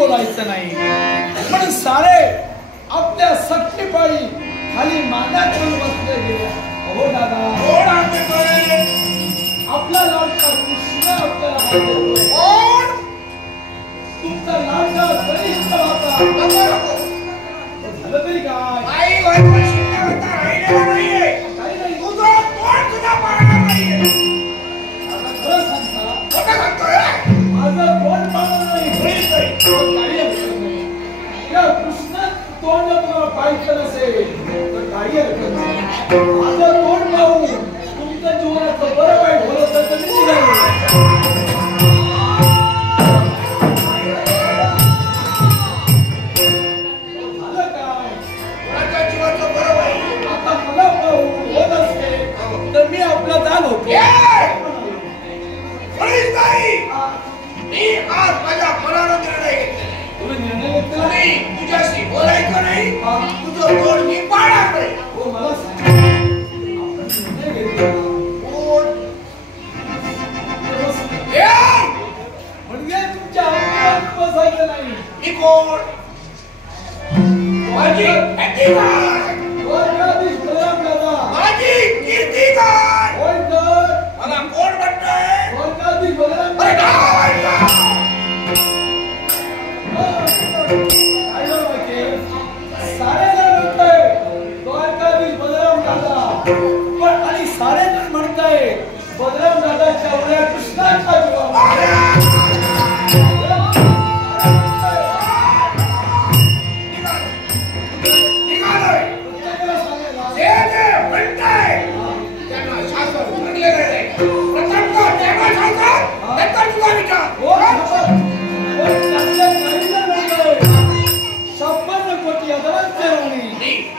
बोलायचं नाही. पण सारे आपल्या सख्खीपायी खाली मांडातून बसले गेले. हो दादा, आपला लाडका कृष्ण आपल्याला तुमचा लाडका कनिष्ठ होता. झालं तरी काय? काही नाही. खरं सांगता माझं तोंड पाहणार नाही. या कृष्णात तोंड तुम्हाला पाहिजे नसेल तर काही हरकत नाही. माझं तोंड पाहून तुमच्या जीवनाचं बरं वाईट होतं तर तुम्ही झालं काय? जीवाचं बरं वाईट आता मला पाहून होत असते तर मी आपला जाण होतो. मी आज माझ्या मनानं निर्णय घेतलेला. तुम्ही निर्णय घेतला नाही, तुझ्याशी बोलायचं नाही, तुझं तोंड मी पाडणार नाही. हो मला सांगा, आपण निर्णय घेतला म्हणजे तुमच्या अंगात बसायचं नाही. मी कोण? माझी कीर्ती काय? माझी कीर्ती काय? मला कोण म्हणतंय? आणि सारे जण म्हणताय बलराम दादाच्या उड्या कृष्णाच्या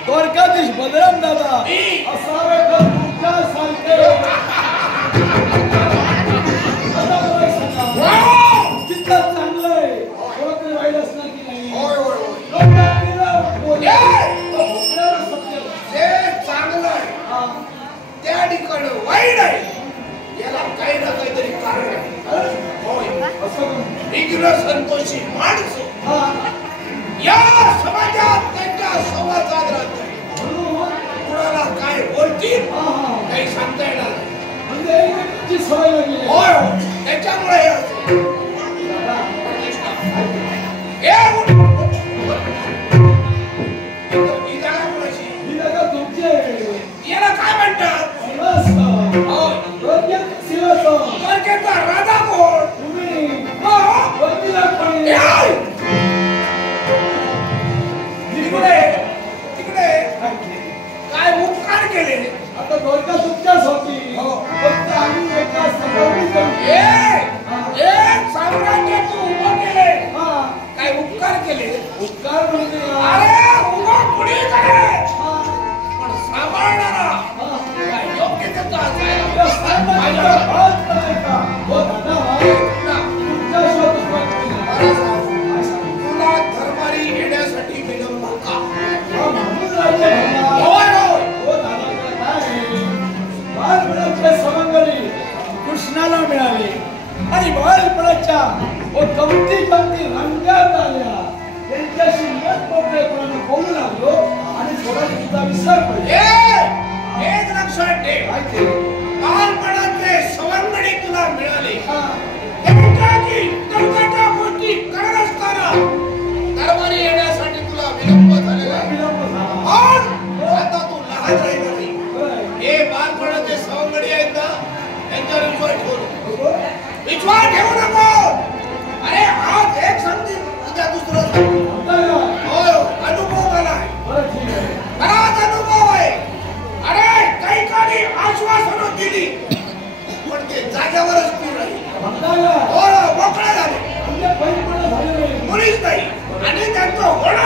द्वारकाधीश बलराम दादा असावे तर तुमच्या सारखे तितकं चांगलंय. थोडं वाईट असणार की नाही? चांगलं आहे त्या ठिकाणी वाईट आहे. याला काही ना काहीतरी कारण आहे. संतोषी माणसं या समाजात त्यांच्या संवाद साधतात. कुणाला काय बोलतील काही सांगता येणार म्हणजे सवय लागली. त्याच्यामुळे याला काय म्हणतात? राजा कोण? तिकडे काय उपकार केले? आता द्वारका तुमच्याच होती. फक्त आम्ही एका साम्राज्य तू उभं केले. काय उपकार केले? उपकार म्हणजे अरे उभं कुणी करे पण सांभाळणारा काय योग्य त्याचा तुला धर्मारी येण्यासाठी विलंब का? कृष्णाला मिळाले आणि बालपणाच्या गमती रंगात आल्या. त्यांच्याशी मोकळेपणाने बोलू लागलो आणि थोडा तुझा विसर पडले. एक लक्षात ठेव, बालपणाचे सवंगडी तुला मिळाले. त्यांच्या गोष्टी करत असताना दरबारी येण्यासाठी तुला विलंब झालेला आता तू लहान राहिला नाही. हे बालपणाचे सवंगडी आहेत ना, त्यांच्यावर विश्वास ठेवू नको. अरे आज एक सांगते उद्या दुसरं अनुभव मला बराच अनुभव आहे. अरे काही काही आश्वासनं दिली पण ते जाग्यावरच स्थिर राहील. मोकळे झाले मुलीच नाही आणि त्यांचं होणं